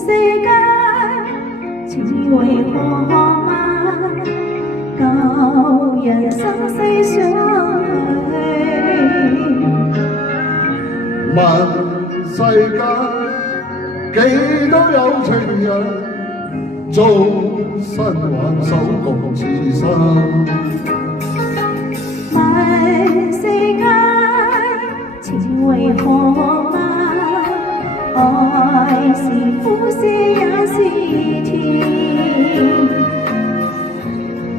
世間，只為何嗎？舊人生死相許。問世間幾多有情人，終身挽手共此生。問世間情為何嗎？愛是苦，死也是甜。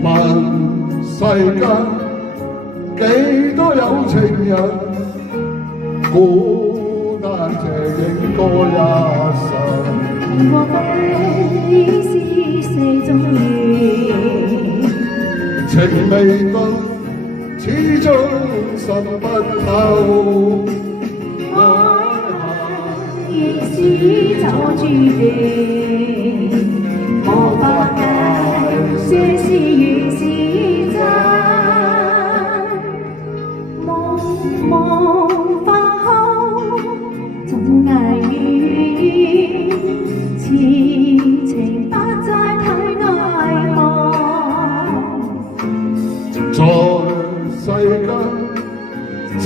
問世間幾多有情人，孤單這影過一生。如果非是世中緣，情未到，始終心不透。愛亦是早注定，無法解，這是緣是真。無法好，總捱於痴情不再太奈何。在世間找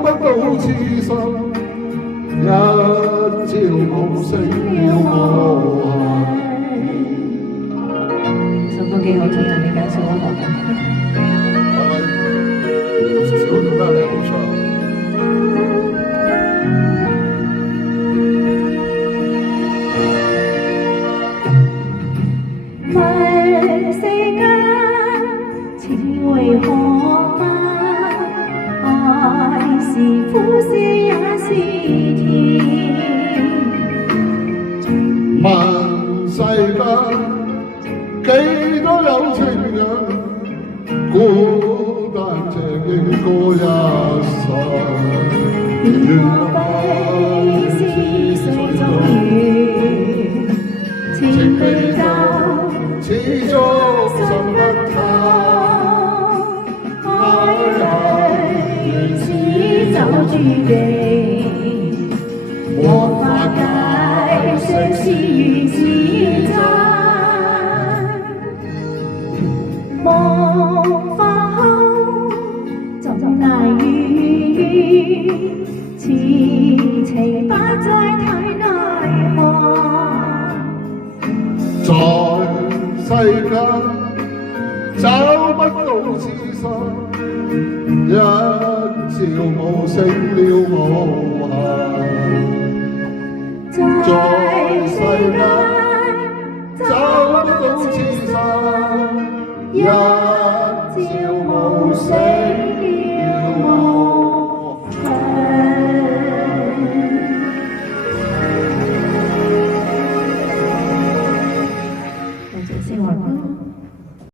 不到痴心，一朝無聲了我恨。首歌幾好聽啊！你介紹我學嘅。小總得你好唱。問世間情為何嗎？愛是苦，死也是甜。問世間幾多有情人，孤單這經過一生。如果非是世中緣，情未到，始終心不透。愛緣是早注定，無法解釋是緣是真。無法好，總捱於痴情不再太奈何。在世間找不到痴心，一朝無聲了我恨。在世間找不到痴心，一朝無聲。